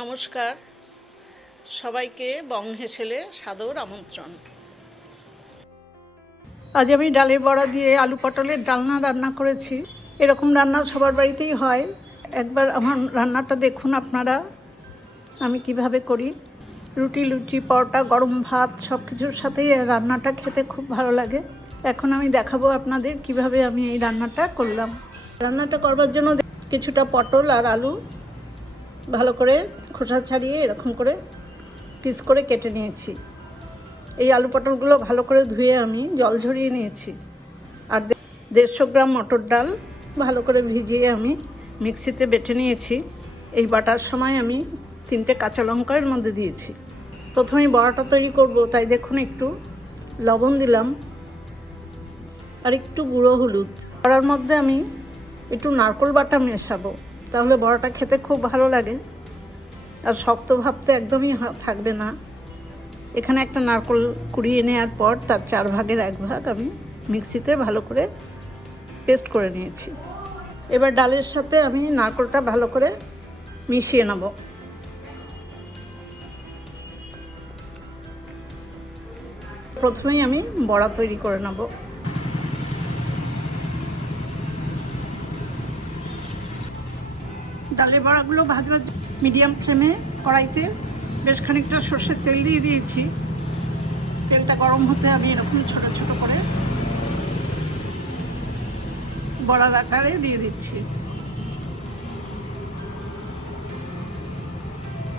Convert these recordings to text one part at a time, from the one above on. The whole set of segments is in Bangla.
নমস্কার, সবাইকে বং হেসেলে সাদর আমন্ত্রণ। আজ আমি ডালের বড়া দিয়ে আলু পটলের ডালনা রান্না করেছি। এরকম রান্না সবার বাড়িতেই হয়। একবার আমার রান্নাটা দেখুন আপনারা, আমি কিভাবে করি। রুটি, লুচি, পরোটা, গরম ভাত সব কিছুর সাথেই রান্নাটা খেতে খুব ভালো লাগে। এখন আমি দেখাবো আপনাদের কিভাবে আমি এই রান্নাটা করলাম। রান্নাটা করবার জন্য কিছুটা পটল আর আলু ভালো করে খোসা ছাড়িয়ে এরকম করে পিস করে কেটে নিয়েছি। এই আলু পটলগুলো ভালো করে ধুয়ে আমি জল ঝরিয়ে নিয়েছি। আর 150 গ্রাম মটর ডাল ভালো করে ভিজিয়ে আমি মিক্সিতে বেটে নিয়েছি। এই বাটার সময় আমি 3টে কাঁচা লঙ্কা এর মধ্যে দিয়েছি। প্রথমেই বড়াটা তৈরি করব, তাই দেখুন একটু লবণ দিলাম আর একটু গুঁড়ো হলুদ। বড়ার মধ্যে আমি একটু নারকেল বাটা মেশাবো, তাহলে বড়াটা খেতে খুব ভালো লাগে আর শক্ত ভাবতে একদমই থাকবে না। এখানে একটা নারকেল কুড়িয়ে নেওয়ার পর তার 4 ভাগের 1 ভাগ আমি মিক্সিতে ভালো করে পেস্ট করে নিয়েছি। এবার ডালের সাথে আমি নারকেলটা ভালো করে মিশিয়ে নেব। প্রথমেই আমি বড়া তৈরি করে নেব। ডালের বড়াগুলো ভাজবার মিডিয়াম ফ্লেমে কড়াইতে বেশ খানিকটা সর্ষের তেল দিয়ে দিয়েছি। তেলটা গরম হতে আমি এরকম ছোট ছোট করে বড়ার আকারে দিয়ে দিচ্ছি।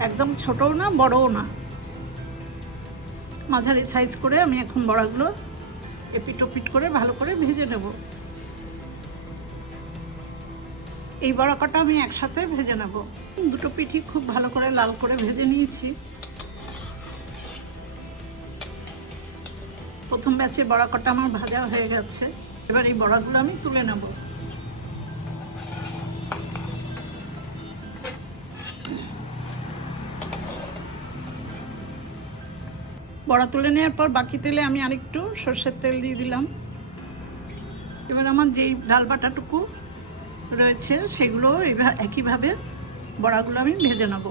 একদম ছোটও না বড়ও না, মাঝারি সাইজ করে আমি এখন বড়াগুলো এপিট ওপিট করে ভালো করে ভেজে নেব। এই বড়া কটা আমি একসাথে ভেজে নেব। দুটো পিঠই খুব ভালো করে লাল করে ভেজে নিয়েছি। প্রথম ব্যাচে বড়া কটা আমার ভাজা হয়ে গেছে। এবার এই বড়াগুলো আমি তুলে নেব। বড়া তুলে নেওয়ার পর বাকি তেলে আমি আরেকটু সর্ষের তেল দিয়ে দিলাম। এবার আমার যেই ডাল বাটাটুকু রয়েছে সেগুলো একইভাবে বড়াগুলো আমি ভেজে নেব।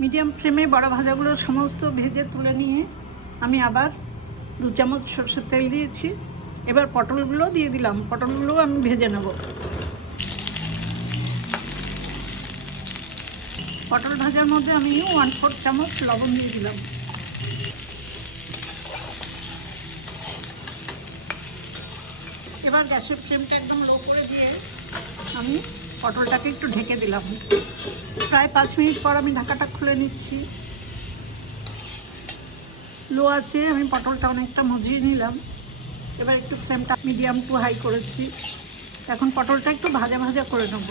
মিডিয়াম ফ্লেমে বড়া ভাজাগুলো সমস্ত ভেজে তুলে নিয়ে আমি আবার 2 চামচ সরষের তেল দিয়েছি। এবার পটলগুলো দিয়ে দিলাম। পটলগুলো আমি ভেজে নেব। পটল ভাজার মধ্যে আমি 1/4 চামচ লবণ দিয়ে দিলাম। এবার গ্যাসের ফ্লেমটা একদম লো করে দিয়ে আমি পটলটাকে একটু ঢেকে দিলাম। প্রায় 5 মিনিট পর আমি ঢাকাটা খুলে নিচ্ছি। লো আছে আমি পটলটা অনেকটা মজিয়ে নিলাম। এবার একটু ফ্লেমটা মিডিয়াম টু হাই করেছি। এখন পটলটা একটু ভাজা ভাজা করে নেব।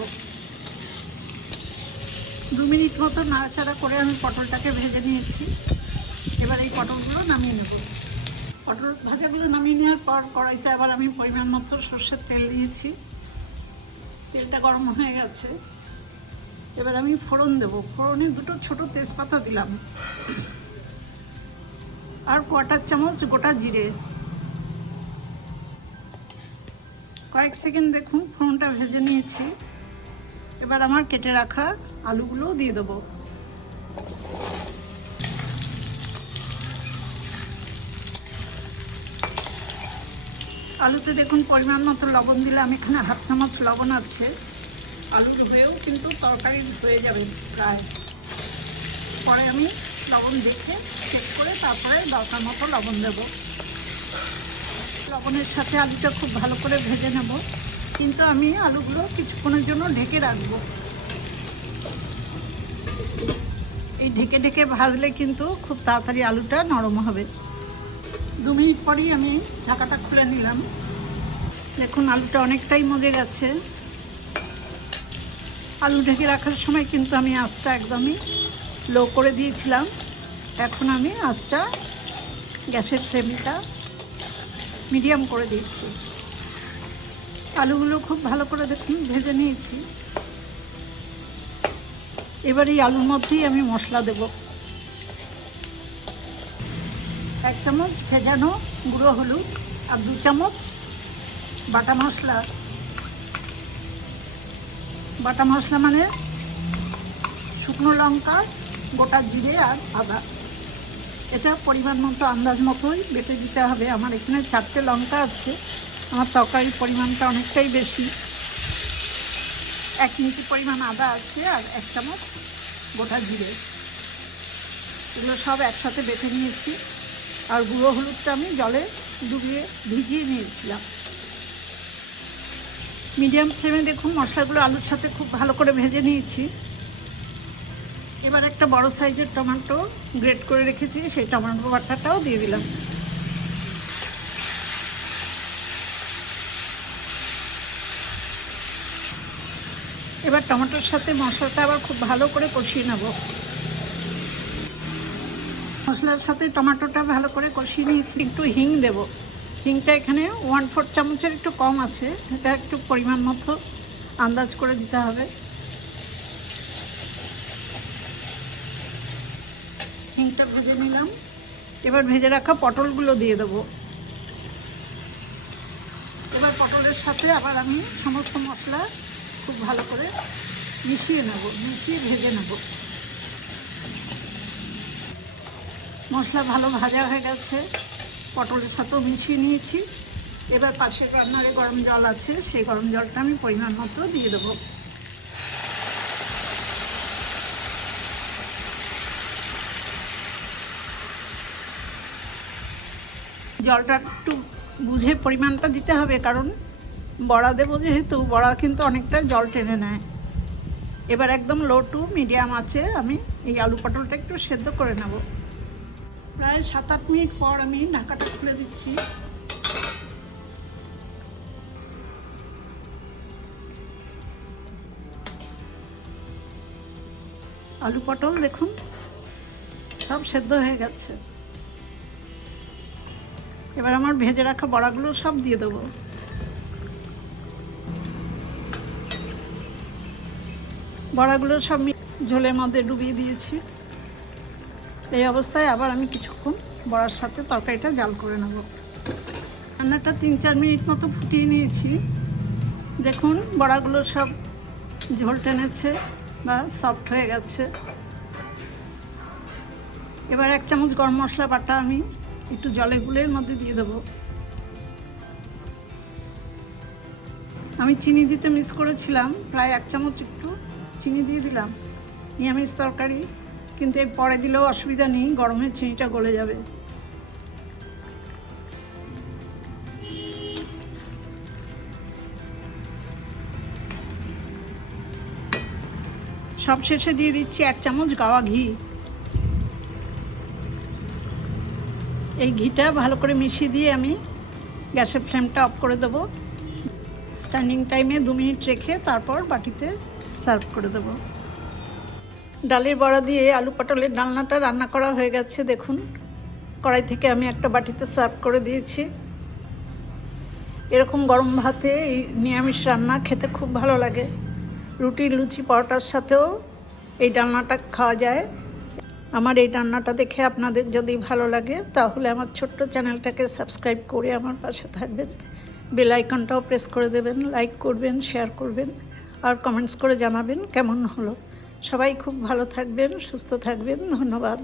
2 মিনিট মতো নাড়াচাড়া করে আমি পটলটাকে ভেজে নিয়েছি। এবার এই পটলগুলো নামিয়ে নেব। পটল ভাজাগুলো নামিয়ে নেওয়ার পর কড়াইতে আবার আমি পরিমাণ মতো সর্ষের তেল দিয়েছি। তেলটা গরম হয়ে গেছে। এবার আমি ফোড়ন দেব। ফোড়নে 2টো ছোট তেজপাতা দিলাম আর 1/4 চামচ গোটা জিরে। কয়েক সেকেন্ড দেখুন ফোড়নটা ভেজে নিয়েছি। এবার আমার কেটে রাখা আলুগুলো দিয়ে দেবো। আলুতে দেখুন পরিমাণ মতো লবণ দিলাম। এখানে 1/2 চামচ লবণ আছে। আলু ডুবেও কিন্তু তরকারি হয়ে যাবে প্রায়। পরে আমি লবণ দেখে চেক করে তারপরে দরকার মতো লবণ দেব। লবণের সাথে আলুটা খুব ভালো করে ভেজে নেব, কিন্তু আমি আলুগুলো কিছুক্ষণের জন্য ঢেকে রাখবো। এই ঢেকে ঢেকে ভাজলে কিন্তু খুব তাড়াতাড়ি আলুটা নরম হবে। 2 মিনিট পরেই আমি ঢাকাটা খুলে নিলাম। দেখুন আলুটা অনেকটাই মজে গেছে। আলু ঢেকে রাখার সময় কিন্তু আমি আঁচটা একদমই লো করে দিয়েছিলাম। এখন আমি আঁচটা গ্যাসের ফ্লেমটা মিডিয়াম করে দিচ্ছি। আলুগুলো খুব ভালো করে দেখুন ভেজে নিয়েছি। এবার এই আলুর মধ্যেই আমি মশলা দেব। 1 চামচ ভেজানো গুঁড়ো হলুদ আর 2 চামচ বাটা মশলা। বাটা মশলা মানে শুকনো লঙ্কা, গোটা জিরে আর আদা। এটা পরিমাণ মতো আন্দাজ মতোই বেটে দিতে হবে। আমার এখানে 4টে লঙ্কা আছে, আমার তরকারির পরিমাণটা অনেকটাই বেশি। 1 ইঞ্চি পরিমাণ আদা আছে আর 1 চামচ গোটা জিরে। এগুলো সব একসাথে বেটে নিয়েছি। আর গুঁড়ো হলুদটা আমি জলে ডুবিয়ে ভিজিয়ে নিয়েছিলাম। মিডিয়াম ফ্লেমে দেখুন মশলাগুলো আলুর সাথে খুব ভালো করে ভেজে নিয়েছি। এবার একটা বড় সাইজের টমেটো গ্রেট করে রেখেছি, সেই টমেটো বাটাটাও দিয়ে দিলাম। এবার টমেটোর সাথে মশলাটা আবার খুব ভালো করে কষিয়ে নেব। মশলার সাথে টমেটোটা ভালো করে কষিয়ে নিয়েছি। একটু হিং দেব। হিংটা এখানে 1/4 চামচের একটু কম আছে, এটা একটু পরিমাণ মতো আন্দাজ করে দিতে হবে। হিংটা ভেজে নিলাম। এবার ভেজে রাখা পটলগুলো দিয়ে দেবো। এবার পটলের সাথে আবার আমি সমস্ত মশলা খুব ভালো করে মিশিয়ে নেব, মিশিয়ে ভেজে নেব। মশলা ভালো ভাজা হয়ে গেছে, পটলের সাথেও মিশিয়ে নিয়েছি। এবার পাশের রান্নারে গরম জল আছে, সেই গরম জলটা আমি পরিমাণ মতো দিয়ে দেবো। জলটা একটু বুঝে পরিমাণটা দিতে হবে, কারণ বড়া দেবো যেহেতু, বড়া কিন্তু অনেকটা জল টেনে নেয়। এবার একদম লো টু মিডিয়াম আছে আমি এই আলু পটলটা একটু সেদ্ধ করে নেব। প্রায় 7-8 মিনিট পর আমি ঢাকাটা খুলে দিচ্ছি। আলু পটল দেখুন সব সেদ্ধ হয়ে গেছে। এবার আমার ভেজে রাখা বড়াগুলো সব দিয়ে দেবো। বড়াগুলো সব ঝোলের মধ্যে ডুবিয়ে দিয়েছি। এই অবস্থায় আবার আমি কিছুক্ষণ বড়ার সাথে তরকারিটা জাল করে নেব। রান্নাটা 3-4 মিনিট মতো ফুটিয়ে নিয়েছি। দেখুন বড়াগুলো সব ঝোল টেনেছে বা সফট হয়ে গেছে। এবার 1 চামচ গরম মশলা বাটা আমি একটু জলে গুলের মধ্যে দিয়ে দেবো। আমি চিনি দিতে মিস করেছিলাম, প্রায় 1 চামচ একটু চিনি দিয়ে দিলাম। নিরামিষ তরকারি, কিন্তু এর পরে দিলেও অসুবিধা নেই, গরমের চিনিটা গলে যাবে। সব শেষে দিয়ে দিচ্ছি 1 চামচ গাওয়া ঘি। এই ঘিটা ভালো করে মিশিয়ে দিয়ে আমি গ্যাসের ফ্লেমটা অফ করে দেবো। স্ট্যান্ডিং টাইমে 2 মিনিট রেখে তারপর বাটিতে সার্ভ করে দেবো। ডালের বড়া দিয়ে আলু পটলের ডালনাটা রান্না করা হয়ে গেছে। দেখুন কড়াই থেকে আমি একটা বাটিতে সার্ভ করে দিয়েছি। এরকম গরম ভাতে এই নিরামিষ রান্না খেতে খুব ভালো লাগে। রুটি, লুচি, পরোটার সাথেও এই ডালনাটা খাওয়া যায়। আমার এই রান্নাটা দেখে আপনাদের যদি ভালো লাগে তাহলে আমার ছোট্ট চ্যানেলটাকে সাবস্ক্রাইব করে আমার পাশে থাকবেন। বেল আইকনটাও প্রেস করে দেবেন, লাইক করবেন, শেয়ার করবেন আর কমেন্টস করে জানাবেন কেমন হলো। সবাই খুব ভালো থাকবেন, সুস্থ থাকবেন। ধন্যবাদ।